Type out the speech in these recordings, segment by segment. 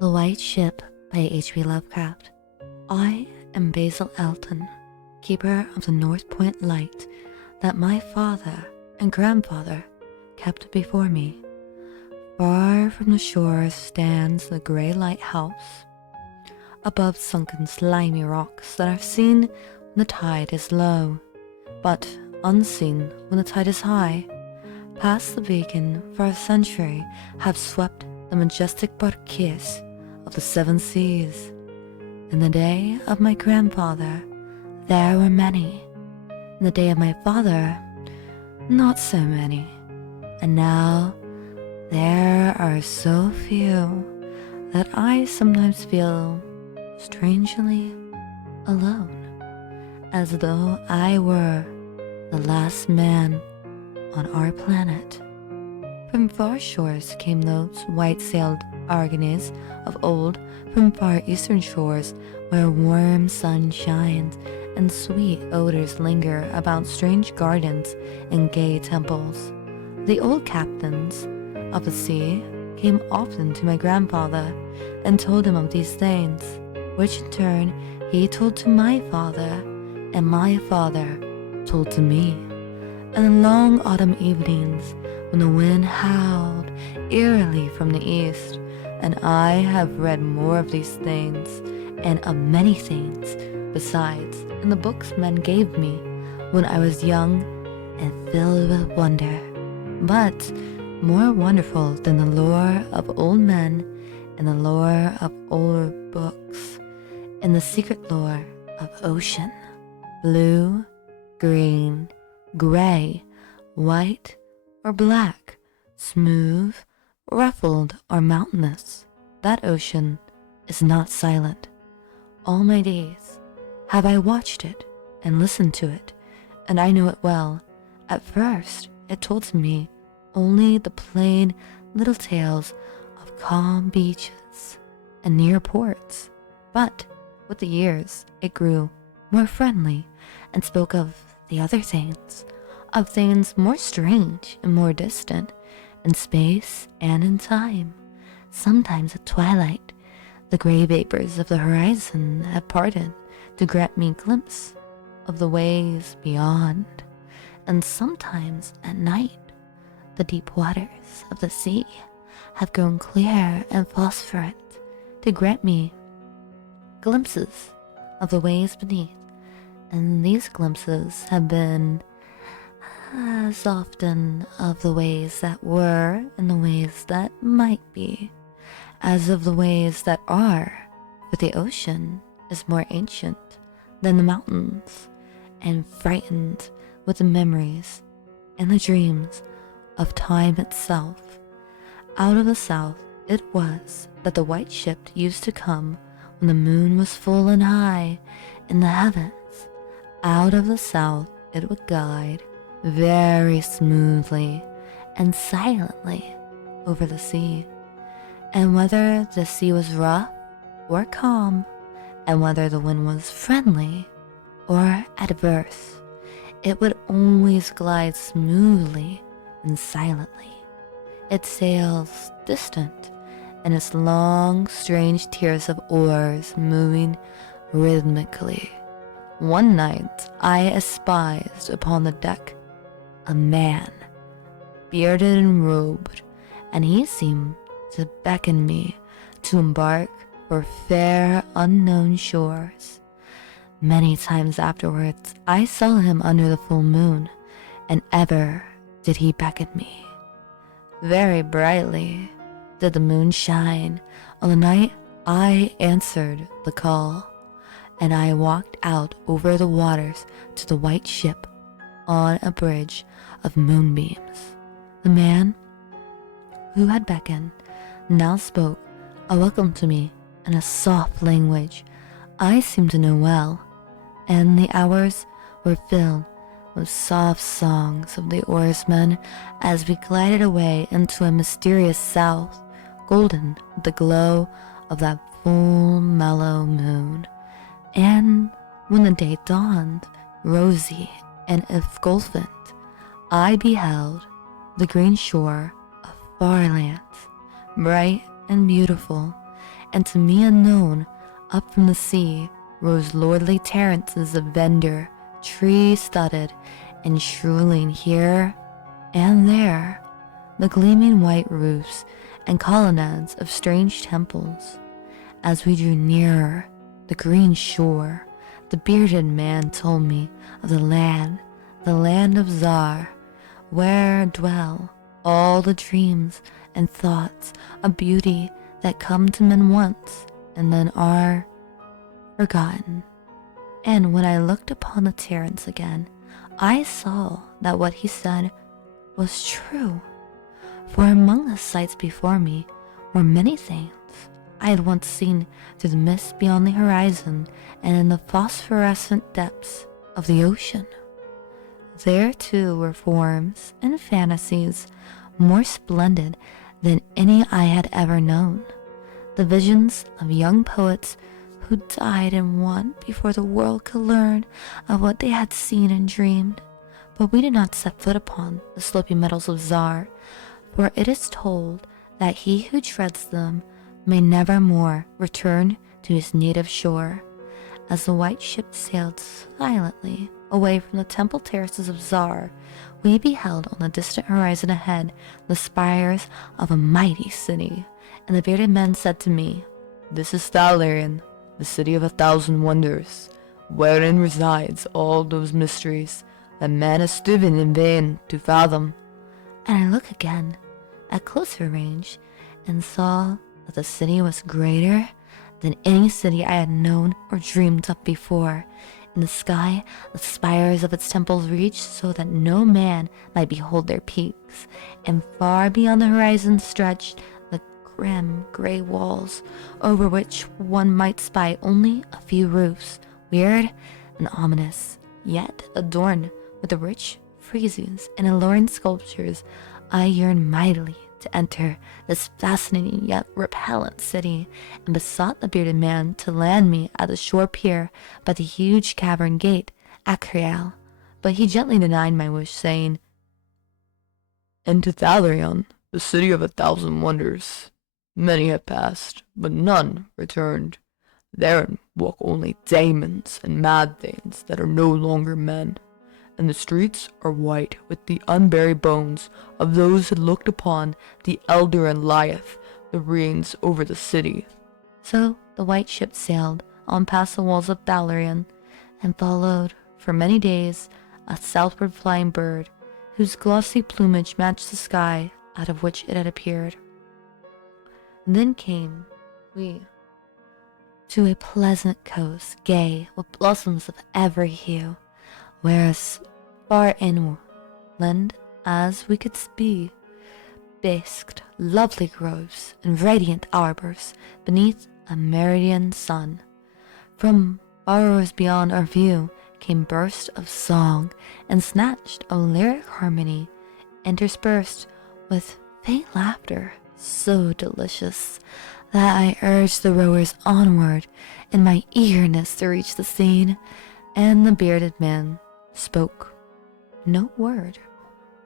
The White Ship by H.P. Lovecraft. I am Basil Elton, keeper of the North Point light that my father and grandfather kept before me. Far from the shore stands the grey lighthouse, above sunken slimy rocks that are seen when the tide is low, but unseen when the tide is high. Past the beacon for a century have swept the majestic barques of the seven seas. In the day of my grandfather, there were many. In the day of my father, not so many. And now, there are so few that I sometimes feel strangely alone, as though I were the last man on our planet. From far shores came those white-sailed Argonaes of old, from far eastern shores where warm sun shines and sweet odors linger about strange gardens and gay temples. The old captains of the sea came often to my grandfather and told him of these things, which in turn he told to my father, and my father told to me. And in long autumn evenings, when the wind howled eerily from the east, and I have read more of these things, and of many things besides, in the books men gave me when I was young and filled with wonder, but more wonderful than the lore of old men and the lore of older books, and the secret lore of ocean, blue, green, gray, white, or black, smooth, ruffled, or mountainous. That ocean is not silent. All my days have I watched it and listened to it, and I know it well. At first, it told to me only the plain little tales of calm beaches and near ports, but with the years, it grew more friendly and spoke of the other things, of things more strange and more distant, in space and in time. Sometimes at twilight, the gray vapors of the horizon have parted to grant me a glimpse of the ways beyond, and sometimes at night, the deep waters of the sea have grown clear and phosphorescent to grant me glimpses of the ways beneath, and these glimpses have been as often of the ways that were and the ways that might be, as of the ways that are, for the ocean is more ancient than the mountains, and frightened with the memories and the dreams of time itself. Out of the south it was that the white ship used to come when the moon was full and high in the heavens. Out of the south it would glide very smoothly and silently over the sea, and whether the sea was rough or calm, and whether the wind was friendly or adverse, it would always glide smoothly and silently. Its sails distant, and its long, strange tiers of oars moving rhythmically. One night I espied upon the deck a man, bearded and robed, and he seemed to beckon me to embark for fair unknown shores. Many times afterwards I saw him under the full moon, and ever did he beckon me. Very brightly did the moon shine on the night I answered the call, and I walked out over the waters to the white ship on a bridge of moonbeams. The man who had beckoned now spoke a welcome to me in a soft language I seemed to know well, and the hours were filled with soft songs of the oarsmen as we glided away into a mysterious south, golden with the glow of that full mellow moon. And when the day dawned, rosy and effulgent, I beheld the green shore of far lands, bright and beautiful, and to me unknown, up from the sea rose lordly terraces of verdure, tree-studded, and shrilling here and there the gleaming white roofs and colonnades of strange temples. As we drew nearer the green shore, the bearded man told me of the land of Zar, where dwell all the dreams and thoughts of beauty that come to men once and then are forgotten. And when I looked upon the terrace again, I saw that what he said was true. For among the sights before me were many things I had once seen through the mist beyond the horizon and in the phosphorescent depths of the ocean. There too were forms and fantasies more splendid than any I had ever known. The visions of young poets who died and won before the world could learn of what they had seen and dreamed. But we did not set foot upon the sloping meadows of Zar, for it is told that he who treads them may never more return to his native shore. As the white ship sailed silently away from the temple terraces of Zar, we beheld on the distant horizon ahead the spires of a mighty city, and the bearded man said to me, "This is Thalarion, the city of 1,000 wonders, wherein resides all those mysteries that man has striven in vain to fathom." And I looked again at closer range and saw that the city was greater than any city I had known or dreamed of before. In the sky, the spires of its temples reached so that no man might behold their peaks, and far beyond the horizon stretched the grim gray walls, over which one might spy only a few roofs, weird and ominous, yet adorned with the rich friezes and alluring sculptures. I yearned mightily to enter this fascinating yet repellent city, and besought the bearded man to land me at the shore pier by the huge cavern gate at Creal. But he gently denied my wish, saying, "Into Thalarion, the city of 1,000 wonders, many have passed, but none returned. Therein walk only demons and mad things that are no longer men, and the streets are white with the unburied bones of those who looked upon the elder and lieth the reins over the city." So the white ship sailed on past the walls of Thalarion, and followed for many days a southward flying bird, whose glossy plumage matched the sky out of which it had appeared. And then came we to a pleasant coast, gay with blossoms of every hue, whereas far inland as we could see, basked lovely groves and radiant arbors beneath a meridian sun. From borrowers beyond our view came bursts of song and snatched of lyric harmony, interspersed with faint laughter, so delicious that I urged the rowers onward in my eagerness to reach the scene, and the bearded man spoke no word,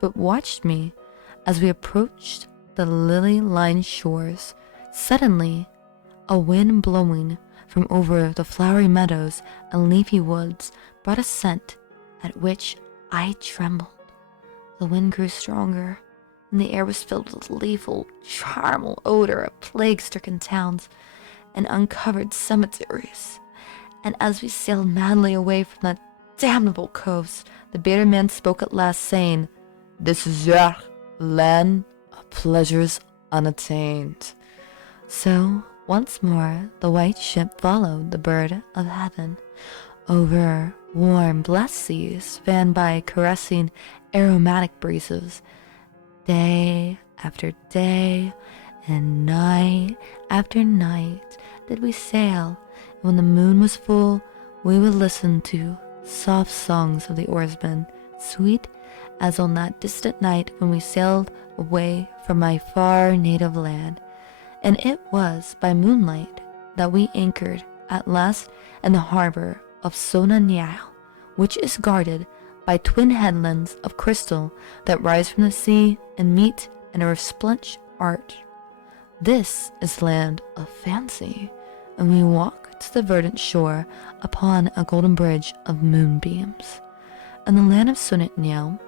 but watched me as we approached the lily-lined shores. Suddenly, a wind blowing from over the flowery meadows and leafy woods brought a scent at which I trembled. The wind grew stronger, and the air was filled with lethal, charnel odor of plague-stricken towns and uncovered cemeteries. And as we sailed madly away from that damnable coast, the bearded man spoke at last, saying, "This is Zar, land of pleasures unattained." So once more the white ship followed the bird of heaven over warm, blessed seas fanned by caressing aromatic breezes. Day after day and night after night did we sail, and when the moon was full we would listen to soft songs of the oarsmen, sweet as on that distant night when we sailed away from my far native land. And it was by moonlight that we anchored at last in the harbor of Sonanyao, which is guarded by twin headlands of crystal that rise from the sea and meet in a resplendent arch. This is land of fancy, and we walk to the verdant shore upon a golden bridge of moonbeams. In the land of Sunitniel,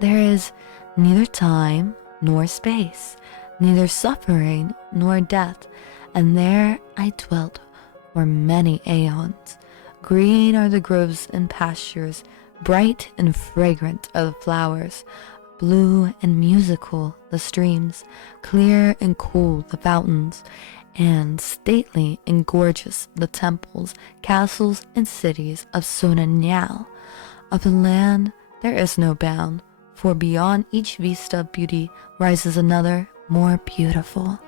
there is neither time nor space, neither suffering nor death, and there I dwelt for many aeons. Green are the groves and pastures, bright and fragrant are the flowers, blue and musical the streams, clear and cool the fountains, and stately and gorgeous the temples, castles, and cities of Sonanyal. Of the land there is no bound, for beyond each vista of beauty rises another more beautiful.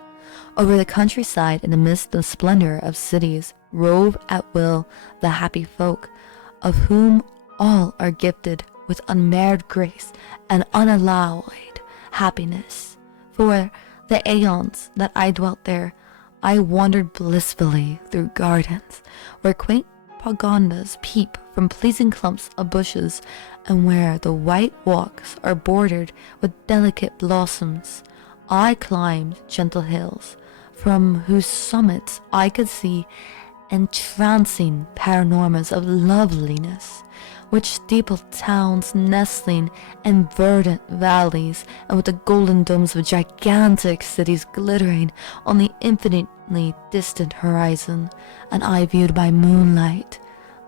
Over the countryside, in the midst of the splendor of cities, rove at will the happy folk, of whom all are gifted with unmarred grace and unalloyed happiness. For the aeons that I dwelt there, I wandered blissfully through gardens, where quaint pagodas peep from pleasing clumps of bushes, and where the white walks are bordered with delicate blossoms. I climbed gentle hills, from whose summits I could see entrancing panoramas of loveliness, which steepled towns nestling in verdant valleys, and with the golden domes of gigantic cities glittering on the infinitely distant horizon, and I viewed by moonlight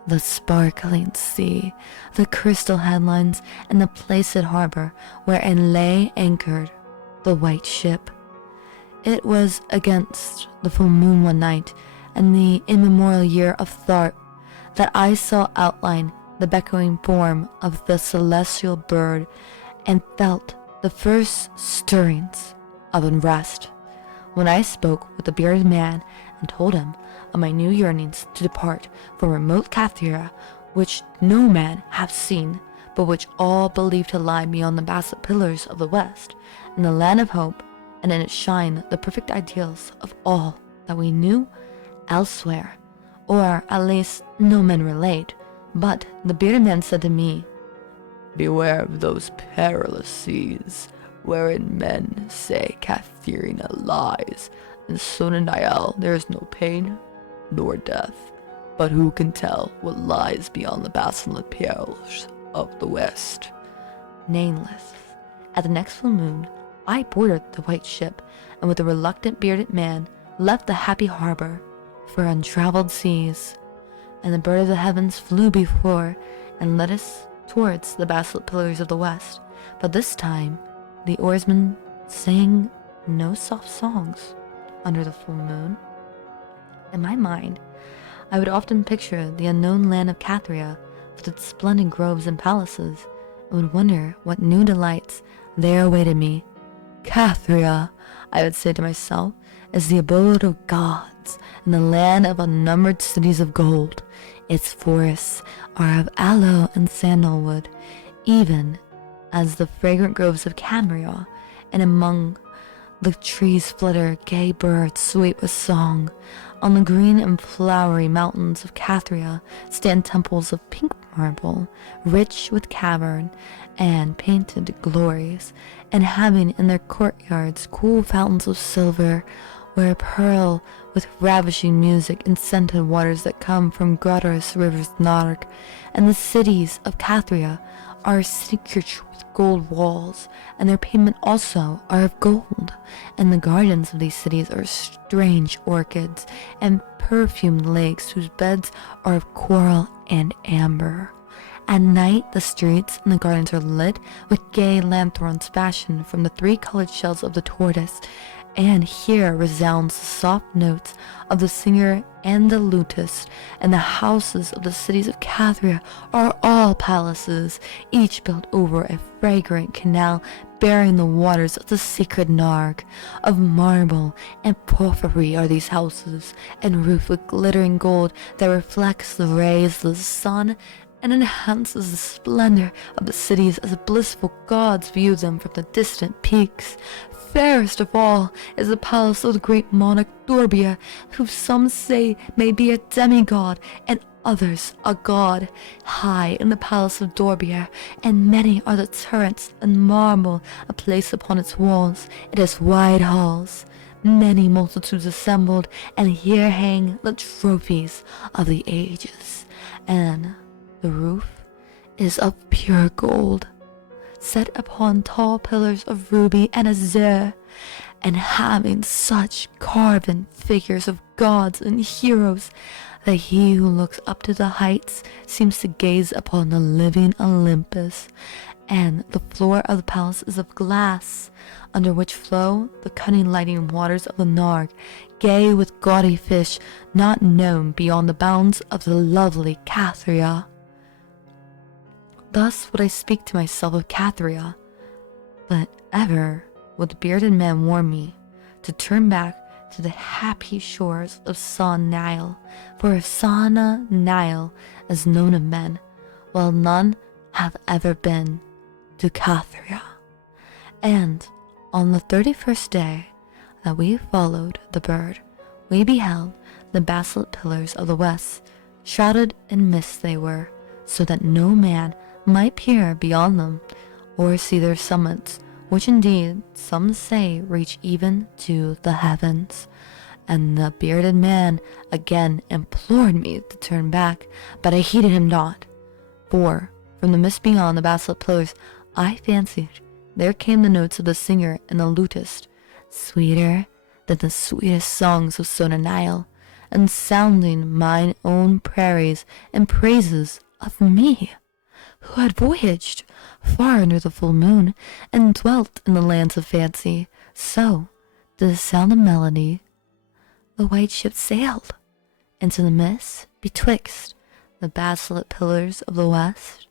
the sparkling sea, the crystal headlands, and the placid harbor wherein lay anchored the white ship. It was against the full moon one night, in the immemorial year of Tharp, that I saw outline the beckoning form of the celestial bird, and felt the first stirrings of unrest. When I spoke with the bearded man and told him of my new yearnings to depart from remote Cathria, which no man hath seen, but which all believe to lie beyond the basalt pillars of the west, in the land of hope, and in it shine the perfect ideals of all that we knew elsewhere, or at least no men relate. But the bearded man said to me, "Beware of those perilous seas, wherein men say Katharina lies. In Sonanael there is no pain nor death, but who can tell what lies beyond the basalt pillars of the west?" Nameless. At the next full moon, I boarded the white ship, and with the reluctant bearded man left the happy harbor for untraveled seas. And the bird of the heavens flew before and led us towards the basalt pillars of the west. But this time the oarsmen sang no soft songs under the full moon. In my mind, I would often picture the unknown land of Cathria with its splendid groves and palaces, and would wonder what new delights there awaited me. Cathria, I would say to myself, is the abode of gods and the land of unnumbered cities of gold. Its forests are of aloe and sandalwood, even as the fragrant groves of Cambria, and among the trees flutter gay birds sweet with song. On the green and flowery mountains of Cathria stand temples of pink marble, rich with cavern and painted glories, and having in their courtyards cool fountains of silver, where purl with ravishing music and scented waters that come from grottoous rivers Narg. And the cities of Cathria are secured with gold walls, and their pavement also are of gold. And the gardens of these cities are strange orchids and perfumed lakes whose beds are of coral and amber. At night, the streets and the gardens are lit with gay lanthorns fashioned from the three-colored shells of the tortoise, and here resounds the soft notes of the singer and the lutist, and the houses of the cities of Cathria are all palaces, each built over a fragrant canal bearing the waters of the sacred Narg. Of marble and porphyry are these houses, and roofed with glittering gold that reflects the rays of the sun and enhances the splendor of the cities as the blissful gods view them from the distant peaks. Fairest of all is the palace of the great monarch Dorbia, who some say may be a demigod and others a god. High in the palace of Dorbia, and many are the turrets and marble placed upon its walls. It has wide halls, many multitudes assembled, and here hang the trophies of the ages, and the roof is of pure gold, set upon tall pillars of ruby and azure, and having such carven figures of gods and heroes that he who looks up to the heights seems to gaze upon the living Olympus. And the floor of the palace is of glass, under which flow the cunning lighting waters of the Narg, gay with gaudy fish not known beyond the bounds of the lovely Cathria. Thus would I speak to myself of Cathria, but ever would the bearded man warn me to turn back to the happy shores of San Nile, for if Sana Nile is known of men, while none have ever been to Cathria. And on the 31st day that we followed the bird, we beheld the basalt pillars of the west, shrouded in mist they were, so that no man might peer beyond them, or see their summits, which indeed some say reach even to the heavens. And the bearded man again implored me to turn back, but I heeded him not, for from the mist beyond the basalt pillars I fancied there came the notes of the singer and the lutist, sweeter than the sweetest songs of Sona Nile, and sounding mine own praise and praises of me, who had voyaged far under the full moon, and dwelt in the lands of fancy. So, to the sound of melody, the white ship sailed into the mist betwixt the basalt pillars of the west,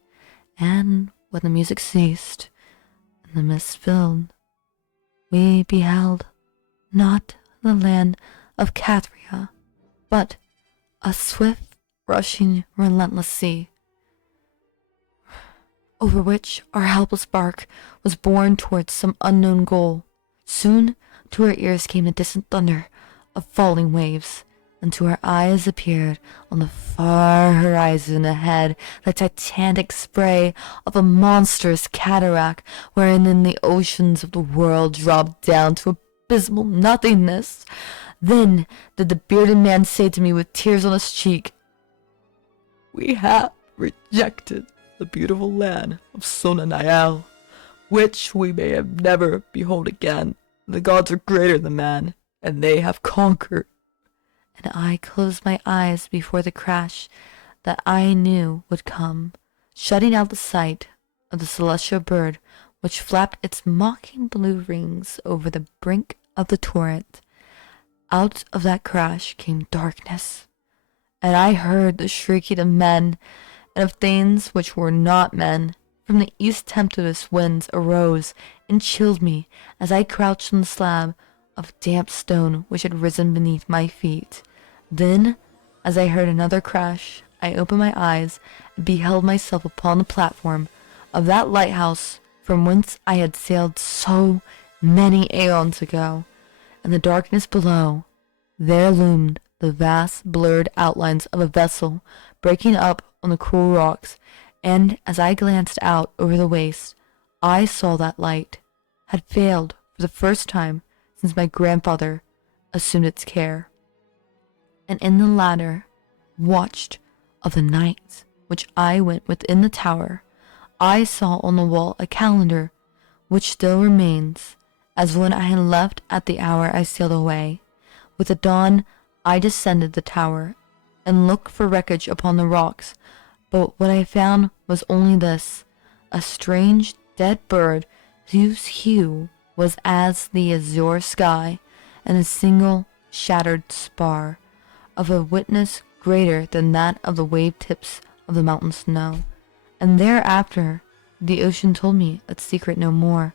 and when the music ceased and the mist filled, we beheld not the land of Cathria, but a swift, rushing, relentless sea, over which our helpless bark was borne towards some unknown goal. Soon to our ears came the distant thunder of falling waves, and to our eyes appeared on the far horizon ahead the titanic spray of a monstrous cataract, wherein in the oceans of the world dropped down to abysmal nothingness. Then did the bearded man say to me with tears on his cheek, "We have rejected the beautiful land of Sona Nile, which we may have never behold again. The gods are greater than man, and they have conquered." And I closed my eyes before the crash that I knew would come, shutting out the sight of the celestial bird which flapped its mocking blue wings over the brink of the torrent. Out of that crash came darkness, and I heard the shrieking of men and of things which were not men. From the east tempestuous winds arose and chilled me as I crouched on the slab of damp stone which had risen beneath my feet. Then, as I heard another crash, I opened my eyes and beheld myself upon the platform of that lighthouse from whence I had sailed so many aeons ago. In the darkness below, there loomed the vast blurred outlines of a vessel breaking up on the cruel rocks, and as I glanced out over the waste, I saw that light had failed for the first time since my grandfather assumed its care. And in the latter watch of the night which I went within the tower, I saw on the wall a calendar which still remains as when I had left at the hour I sailed away. With the dawn I descended the tower and looked for wreckage upon the rocks, but what I found was only this, a strange dead bird whose hue was as the azure sky, and a single shattered spar of a witness greater than that of the wave tips of the mountain snow. And thereafter the ocean told me its secret no more,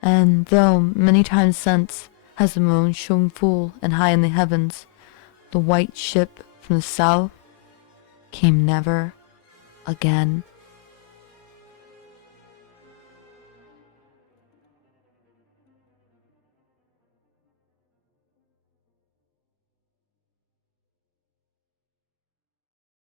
and though many times since has the moon shone full and high in the heavens, the white ship from the south came never again.